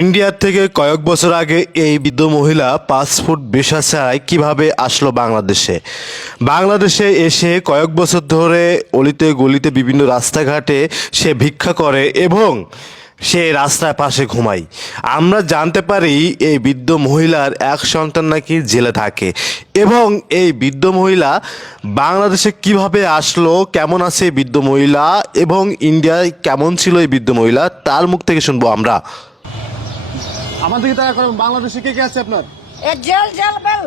India থেকে কয়েক বছর আগে এই বৃদ্ধ মহিলা পাসপোর্ট ভিসা ছাড়াই কিভাবে আসলো বাংলাদেশে এসে কয়েক বছর ধরে অলিতে গলিতে বিভিন্ন রাস্তাঘাটে সে ভিক্ষা করে এবং সে রাস্তার পাশে ঘুমায়। আমরা জানতে পারি এই বৃদ্ধ মহিলার এক সন্তান নাকি জেলে থাকে এবং এই বৃদ্ধ মহিলা বাংলাদেশে কিভাবে আসলো, কেমন আছে এই বৃদ্ধ মহিলা এবং ইন্ডিয়ায় কেমন ছিল এই বৃদ্ধ মহিলা, তার মুখ থেকে শুনবো আমরা। আমাদেরকে তারা করেন। বাংলাদেশে কে কে আছে আপনার? এ জেল জেল বেল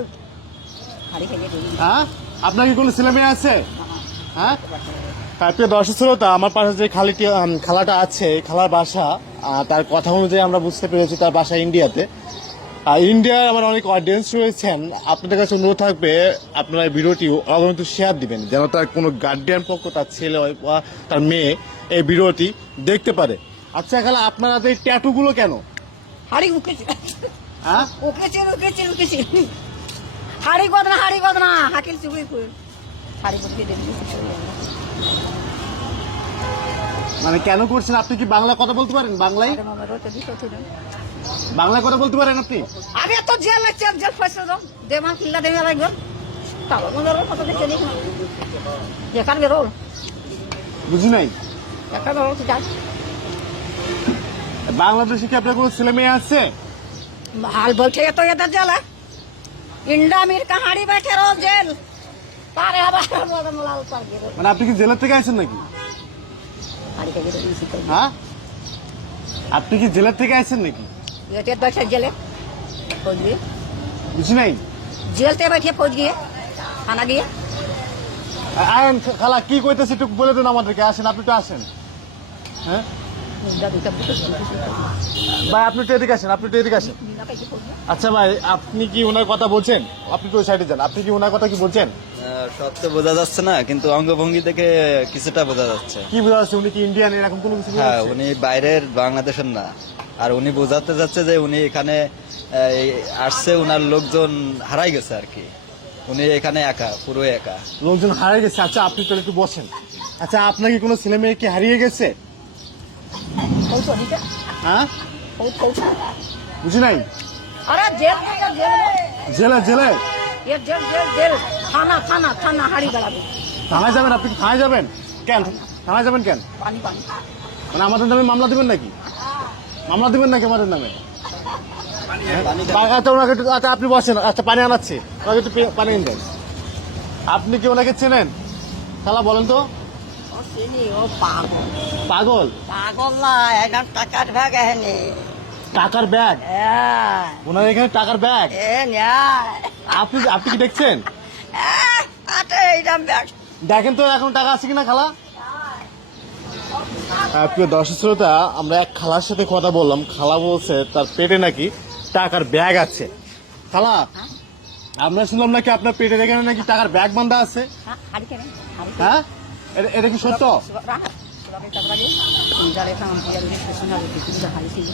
হ্যাঁ, আপনার কি কোনো ছেলে মেয়ে আছে? হ্যাঁ, প্রিয় দর্শক শ্রোতা, আমার পাশে যে খালাটা আছে, খালার বাসা, তার কথা অনুযায়ী আমরা বুঝতে পেরেছি তার বাসা ইন্ডিয়াতে। ইন্ডিয়ার আমার অনেক অডিয়েন্স রয়েছেন, আপনাদের কাছে অনুরোধ থাকবে আপনারা এই ভিডিওটি অগণিত শেয়ার দিবেন, যেন তার কোনো গার্ডিয়ান পক্ষ, তার ছেলে বা তার মেয়ে এই ভিডিওটি দেখতে পারে। আচ্ছা খালা, আপনারা এই ট্যাটুগুলো কেন? হাড়ি উকেছে হ্যাঁ, উকেছে হাড়ি বদনা হাকিল চুবি কই হাড়ি বদলে দেবি। মানে কেন করছেন? আপনি কি বাংলা কথা বলতে পারেন? বাংলায় কথা বলতে পারেন আপনি? আরে তো জেল লাগছে, জেল ফেসে দাও দেমা কিল্লা দেবে লাগবে তাও মনে রো কত দেখে দেখি না দেখার বেরো বুঝি নাই। একটা বেরো তো যাই। বাংলাদেশে কি আপনার কোনো ছেলে মেয়ে আছে? हाल बैठे तो इधर जल है इंडा मीर कहाड़ी बैठे रहो जेल तारे लाल पर गिरो মানে আপনি কি জেলা থেকে আইছেন নাকি? हाड़ी के गिरो इसी को হ্যাঁ, আপনি কি জেলা থেকে আইছেন নাকি? ये टेट बैठे जेल फौज गए বুঝি নাই। जेल ते बैठे फौज गए खाना गए আয়েন খালা, কি কইতেছি একটু বলে দেন আমাদেরকে। আসেন, আপনি তো আসেন। হ্যাঁ इंडा भी तब कुछ ভাই, আপনি তো এদিকে আসেন, আপনি তো এদিকে আসেন। बिना पैसे फौज गए আচ্ছা ভাই, আপনি কি ওনার কথা বলছেন? আপনি তো ওই সাইডে যান, আপনি কি ওনার কথা কি বলছেন? সব তো বোঝা যাচ্ছে না, কিন্তু অঙ্গভঙ্গি থেকে কিছুটা বোঝা যাচ্ছে। কি বোঝা যাচ্ছে? উনি কি ইন্ডিয়ান এরকম কোনো কিছু বোঝা হ্যাঁ, যাচ্ছে? উনি বাইরের, বাংলাদেশের না। আর উনি বোঝাতে যাচ্ছে যে উনি এখানে আসছে, উনার লোকজন হারাই গেছে আর কি। উনি এখানে একা, পুরো একা। লোকজন হারিয়ে গেছে। আচ্ছা, আপনি তো একটু বসেন। আচ্ছা, আপনার কি কোনো ছেলে মেয়ে কি হারিয়ে গেছে? फौज तो नीचे হ্যাঁ, फौज বুঝি নাই। अरे जेल जेल জেলে জেলে ये जेल जेल जेल खाना खाना खाना हाड़ी गला दे থানায় যাবেন? আপনি কি থানায় যাবেন? কেন থানায় যাবেন কেন? पानी पानी মানে আমাদের নামে মামলা দিবেন নাকি? মামলা দিবেন নাকি আমাদের নামে? আচ্ছা, ওনাকে একটু, আচ্ছা আপনি বসেন। আচ্ছা, পানি আনাচ্ছি, ওনাকে একটু পানি এনে দেন। আপনি কি ওনাকে চেনেন? খালা বলেন তো। ओ सीनी ओ पागल পাগল? पागल ना एकदम टक्कर भाग है ने টাকার ব্যাগ? ওনার এখানে টাকার ব্যাগ? ए न्याय আপনি আপনি কি দেখছেন? আতে एकदम बैग দেখেন তো এখন টাকা আছে কিনা খালা। প্রিয় দর্শক শ্রোতা, আমরা এক খালার সাথে কথা বললাম। খালা বলছে তার পেটে নাকি টাকার ব্যাগ আছে। খালা, আমরা শুনলাম নাকি আপনার পেটের এখানে নাকি টাকার ব্যাগ বাঁধা আছে। হাড়ি কেন হাড়ি হ্যাঁ, এটা কি সত্য? রানা সুরাবে তাবরাগে জালে খান দিয়া রে শোনা রে কিছু হাড়ি ছিল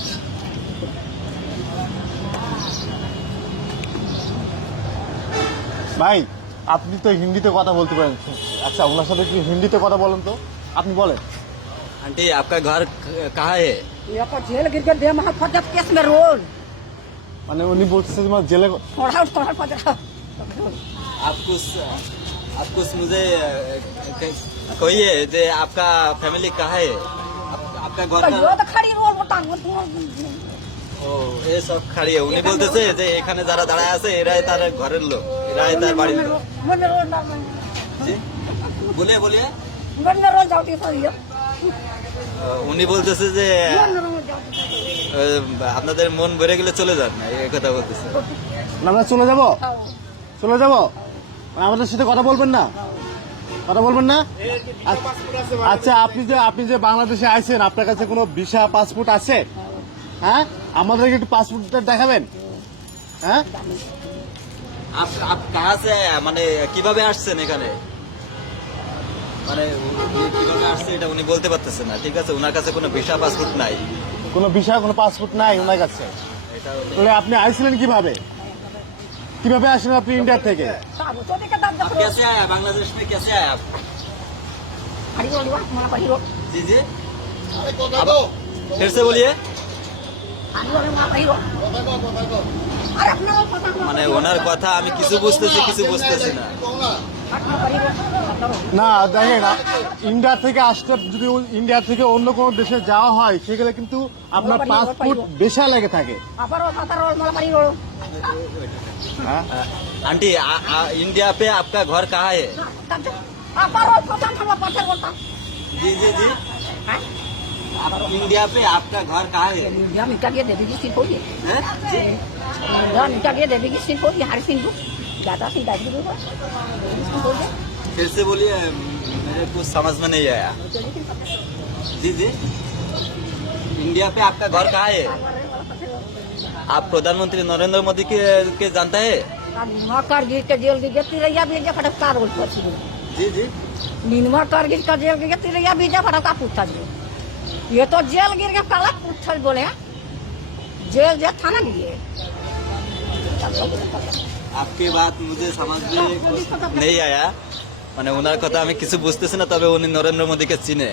ভাই, আপনি তো হিন্দিতে কথা বলতে পারেন। আচ্ছা, ওনার সাথে কি হিন্দিতে কথা বলেন তো, আপনি বলেন। आंटी, आपका घर कहाँ है? ये पर जेल गिर के दे महा फट केस में रोल মানে উনি বলতেছে যে জেলে। थोड़ा फट आपको मुझे कहिए जे आपका फैमिली कहाँ है? आपका घर यो तो खड़ी रोल बता ও এই সব খাড়িয়ে উনি বলতেছে যে এখানে যারা দাঁড়ায় আছে এরাই তার ঘরের লোক, এরাই তার বাড়ির লোক। मन रोल ना জি, বলিয়ে বলিয়ে मन रोल जाती सही है উনি বলতেছে যে मन रोल जाती আপনাদের মন ভরে গেলে চলে যান, এই কথা বলতেছে। আমরা চলে যাব, চলে যাব, আমাদের সাথে কথা বলবেন না, কথা বলবেন না। আচ্ছা, আপনি যে বাংলাদেশে আইছেন, আপনার কাছে কোনো ভিসা পাসপোর্ট আছে? হ্যাঁ, আমাদেরকে একটু পাসপোর্টটা দেখাবেন। হ্যাঁ, আপ কাহা সে মানে কিভাবে আসছেন এখানে? মানে উনি কিভাবে আসছে এটা উনি বলতে পারতেছে না। ঠিক আছে, ওনার কাছে কোনো ভিসা পাসপোর্ট নাই। কোনো ভিসা, কোনো পাসপোর্ট নাই ওনার কাছে। এটা তাহলে আপনি আইছিলেন কিভাবে? কিভাবে আসলেন আপনি ইন্ডিয়া থেকে? तो देखे दाद आप कैसे आया बांग्लादेश में? कैसे आया आप? खड़ी रोल मला खड़ी रोल जी जी, फिर से बोलिए। আমি বলে মা বাইরো আর আপনারা কথা মানে ওনার কথা আমি কিছু বুঝতেছি না। আপনারা বাইরো না দেখেন, ইন্ডিয়া থেকে আসতে যদি ইন্ডিয়া থেকে অন্য কোনো দেশে যাওয়া হয় সেখানে কিন্তু আপনার পাসপোর্ট ভিসা লেগে থাকে। আবারও কথা রোল মালা বাইরো হ্যাঁ, आंटी इंडिया पे आपका घर कहाँ है? আবারও কথা থামা পাথর বলতা जी जी जी, হ্যাঁ इंडिया पे आपका घर कहाँ है? इंडिया में क्या दे देगी सिंह होगी हैं? इंडिया में क्या दे देगी सिंह होगी हर सिंह को ज्यादा सी दादी को फिर से बोलिए, मेरे कुछ समझ में नहीं आया। जी जी, इंडिया पे आपका घर कहाँ है? आप प्रधानमंत्री नरेंद्र मोदी के जानते हैं? कारगिल के जेल गई तिरैया भेजा फटक कार रोड पर जी जी, निनमा कारगिल का जेल गई तिरैया भेजा फटक का पूछा ये तो जेल गिर के काला पूछल बोले जेल जे थाना गिरे आपकी बात मुझे समझ में नहीं आया। মানে ওনার কথা আমি কিছু বুঝতেছি না, তবে উনি নরেন্দ্র মোদীকে চিনে।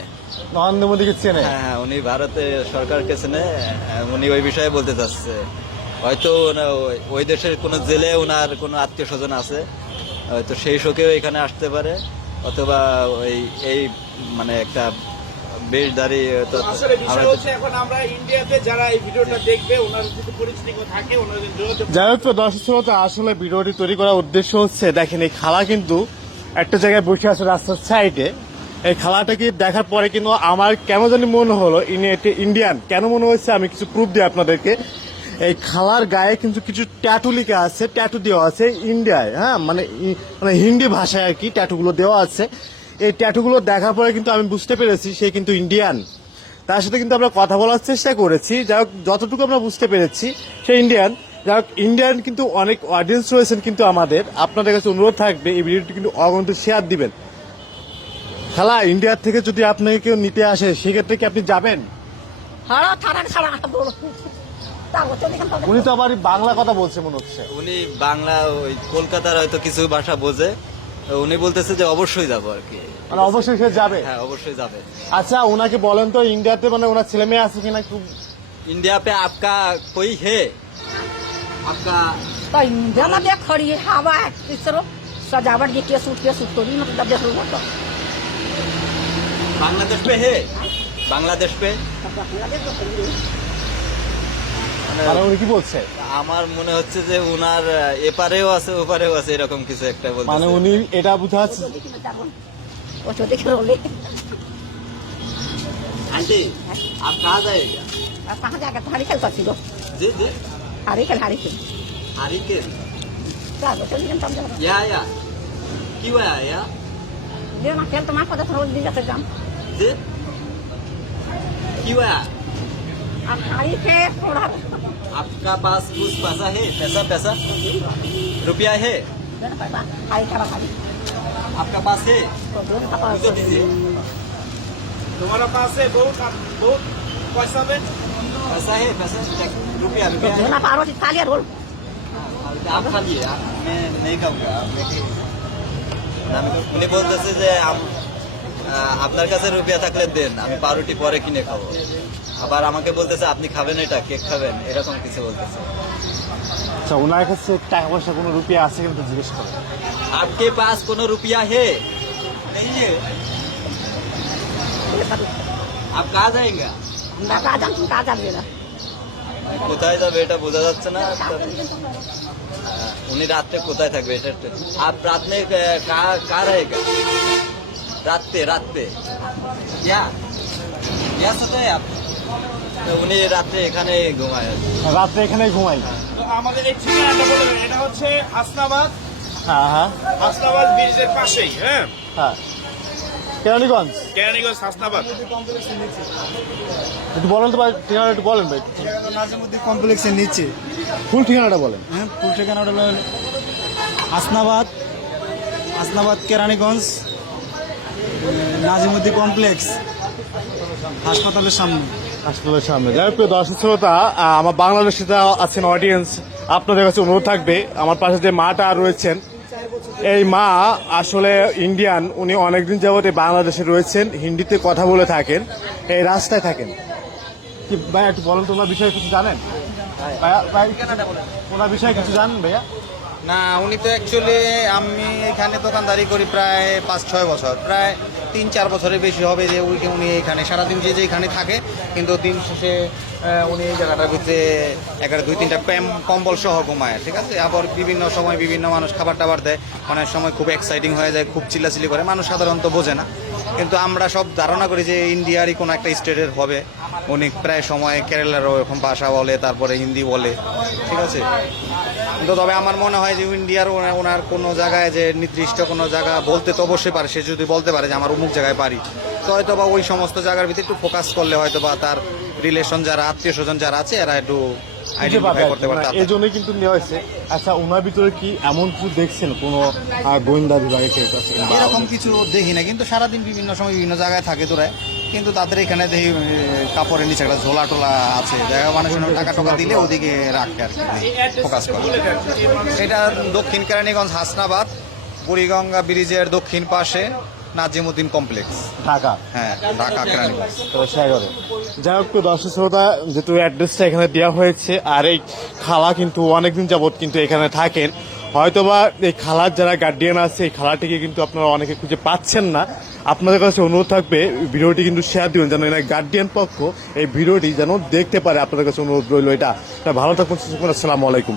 নরেন্দ্র মোদীকে চেনে? হ্যাঁ, উনি ভারতের সরকারকে চিনে, উনি ওই বিষয়ে বলতে চাচ্ছে। হয়তো ওই দেশের কোনো জেলে ওনার কোনো আত্মীয় স্বজন আছে, হয়তো সেই শোকেও এখানে আসতে পারে, অথবা ওই এই মানে একটা বেশধারী আসলে বিষয় হচ্ছে এখন আমরা ইন্ডিয়াতে যারা এই ভিডিওটা দেখবে ওনার যদি পরিচিতি কেউ থাকে ওনাদের যোগাযোগ। যাই হোক, দর্শক শ্রোতা, আসলে ভিডিওটি তৈরি করার উদ্দেশ্য হচ্ছে, দেখেন এই খালা কিন্তু একটা জায়গায় বসে আছে রাস্তার সাইডে। এই খালাটাকে দেখার পরে কিন্তু আমার কেন জানি মনে হলো ইন্ডিয়ান। কেন মনে হচ্ছে আমি কিছু প্রুফ দিই আপনাদেরকে। এই খালার গায়ে কিন্তু কিছু ট্যাটু লেখা আছে, ট্যাটু দেওয়া আছে ইন্ডিয়ায়, হ্যাঁ মানে হিন্দি ভাষায় আর কি ট্যাটুগুলো দেওয়া আছে। এই ট্যাটুগুলো দেখার পরে কিন্তু আমি বুঝতে পেরেছি সে কিন্তু ইন্ডিয়ান। তার সাথে কিন্তু আমরা কথা বলার চেষ্টা করেছি, যাই হোক যতটুকু আমরা বুঝতে পেরেছি সে ইন্ডিয়ান। যাই হোক, ইন্ডিয়ান কিন্তু অনেক অডিয়েন্স রয়েছেন কিন্তু আমাদের, আপনাদের কাছে অনুরোধ থাকবে এই ভিডিওটি কিন্তু অগন্ত শেয়ার দিবেন। খালা, ইন্ডিয়ার থেকে যদি আপনাকে কেউ নিতে আসে সেক্ষেত্রে কি আপনি যাবেন? হাড়া থানা ছাড়া বলো তাও চলে গেল উনি তো আবার বাংলা কথা বলছে মনে হচ্ছে। উনি বাংলা, ওই কলকাতার হয়তো কিছু ভাষা বোঝে, উনি বলতেছে যে অবশ্যই যাবো আর কি। মানে অবশ্যই সে যাবে? হ্যাঁ, অবশ্যই যাবে। আচ্ছা, ওনাকে বলেন তো ইন্ডিয়াতে মানে ওনার ছেলে মেয়ে আছে কিনা একটু। इंडिया पे आपका कोई है? आपका तो इंडिया में देख खड़ी है हवा है इस तरह सजावट ये के सूट थोड़ी मतलब देख लो तो बांग्लादेश पे है? बांग्लादेश पे মানে উনি কি বলছে? আমার মনে হচ্ছে যে উনার এপারেও আছে ওপারেও আছে, এরকম কিছু একটা মানে বলতেছে। উনি এটা বুঝাচ্ছে। वो तो देख रोले आंटी, आप कहाँ जाएगा? कहाँ जाकर हरी खेल करती दो जी जी, हरी खेल आरिके चलो चलिए हम समझ या क्यों आया? ये ना खेल तो मार पता रोज दिन जाते जाम जी, क्यों आया? अब हरी खेल थोड़ा आपका पास कुछ पैसा है? पैसा रुपया है हरी खेला खाली आपका पास है? तो दोनों का मुझे दीजिए। তোমার পাশে বহুত বহুত পয়সা হবে। पैसा है? रुपया दोनों पारो खाली रोल आप खालिए, मैं नहीं खाऊंगा। উনি বলতেছে যে আপনার কাছে রুপিয়া থাকলে দেন, আমি পাউরুটি পরে কিনে খাবো। আবার আমাকে বলতেছে আপনি খাবেন এটা, কেক খাবেন, এরকম কিছু বলতেছে। আচ্ছা, ওনার কাছে টাকা পয়সা কোনো রুপিয়া আছে কিন্তু জিজ্ঞেস করে। आपके पास কোনো রুপিয়া है? नहीं है? आप कहाँ जाएंगे? कहा जाम तुम कहा जा लेना কোথায় যাবে এটা বোঝা যাচ্ছে না। উনি রাত্রে কোথায় থাকবে এটা आप रात में कहाँ रहेगा? रात पे या सोते हैं आप? উনি রাত্রে এখানে ঘুমায়। রাত্রে এখানে ঘুমাই? তো আমাদের এই ঠিকানাটা বলে দেন, এটা হচ্ছে হাসনাবাদ। হ্যাঁ হ্যাঁ হাসনাবাদ ব্রিজের পাশেই, হ্যাঁ হ্যাঁ, কেরানীগঞ্জ। কেরানীগঞ্জ হাসনাবাদ। একটু বলেন তো ভাই, ঠিকানা একটু বলেন ভাই। নাজিমুদ্দিন কমপ্লেক্সের নিচে। ফুল ঠিকানাটা বলেন। হ্যাঁ, ফুল ঠিকানাটা হলো হাসনাবাদ কেরানীগঞ্জ নাজিমুদ্দিন কমপ্লেক্স হাসপাতালের সামনে। হাসপাতালের সামনে। যাই হোক, দর্শক শ্রোতা, আমার বাংলাদেশে যা আছেন অডিয়েন্স, আপনাদের কাছে অনুরোধ থাকবে, আমার পাশে যে মাটা রয়েছেন এই মা আসলে ইন্ডিয়ান। উনি অনেকদিন যাবত বাংলাদেশে রয়েছেন, হিন্দিতে কথা বলে থাকেন, এই রাস্তায় থাকেন। কি ভাইয়া একটু বলেন তো ওনার বিষয়ে কিছু জানেন? ভাইয়া ভাই ওনার বিষয়ে কিছু জানেন ভাইয়া? না, উনি তো অ্যাকচুয়ালি আমি এখানে দোকানদারি করি প্রায় 5-6 বছর, প্রায় 3-4 বছরের বেশি হবে যে উনি এখানে সারাদিন যে এখানে থাকে, কিন্তু দিন শেষে উনি এই জায়গাটার ভিতরে একেবারে 2-3টা কম্বল সহ ঘুমায়, ঠিক আছে। আবার বিভিন্ন সময় বিভিন্ন মানুষ খাবার টাবার দেয়, অনেক সময় খুব এক্সাইটিং হয়ে যায়, খুব চিল্লাচিল্লি করে, মানুষ সাধারণত বোঝে না, কিন্তু আমরা সব ধারণা করি যে ইন্ডিয়ারই কোনো একটা স্টেটের হবে। উনি প্রায় সময় কেরালার ওরকম ভাষা বলে, তারপরে হিন্দি বলে, ঠিক আছে। কিন্তু তবে আমার মনে হয় যে ইন্ডিয়ার ওনার কোনো জায়গায় যে নির্দিষ্ট কোনো জায়গা বলতে তো অবশ্যই পারে, সে যদি বলতে পারে যে আমার অমুক জায়গায় পারি, তো হয়তো বা ওই সমস্ত জায়গার ভিতরে একটু ফোকাস করলে হয়তো বা তার রিলেশন যারা আত্মীয় স্বজন যারা আছে এরা একটু আইডেন্টিফাই করতে পারে। এই জন্যই কিন্তু নেওয়া হয়েছে। আচ্ছা, ওনার ভিতরে কি এমন কিছু দেখছেন কোনো গোয়েন্দা বিভাগে কেউ কাছে? এরকম কিছু দেখি না, কিন্তু সারাদিন বিভিন্ন সময় বিভিন্ন জায়গায় থাকে তোরা, কিন্তু তাদের এখানে দেখি কাপড়ের নিচে একটা ঝোলা টোলা আছে, জায়গা মানুষ টাকা টাকা দিলে ওদিকে রাখে আর কি, ফোকাস করে। এটা দক্ষিণ কেরানীগঞ্জ হাসনাবাদ বুড়িগঙ্গা ব্রিজের দক্ষিণ পাশে নাজিমুদ্দিন কমপ্লেক্স, ঢাকা। হ্যাঁ, ঢাকা কেরানীগঞ্জ। যাই হোক, দর্শক শ্রোতা, যেহেতু অ্যাড্রেসটা এখানে দেওয়া হয়েছে, আর এই খালা কিন্তু অনেকদিন যাবত কিন্তু এখানে থাকেন, হয়তোবা এই খালার যারা গার্ডিয়ান আছে এই খালাটিকে কিন্তু আপনারা অনেকে খুঁজে পাচ্ছেন না। আপনাদের কাছে অনুরোধ থাকবে ভিডিওটি কিন্তু শেয়ার দিবেন, যেন এনার গার্ডিয়ান পক্ষ এই ভিডিওটি যেন দেখতে পারে। আপনাদের কাছে অনুরোধ রইল এটা। ভালো থাকুন, আসসালামু আলাইকুম।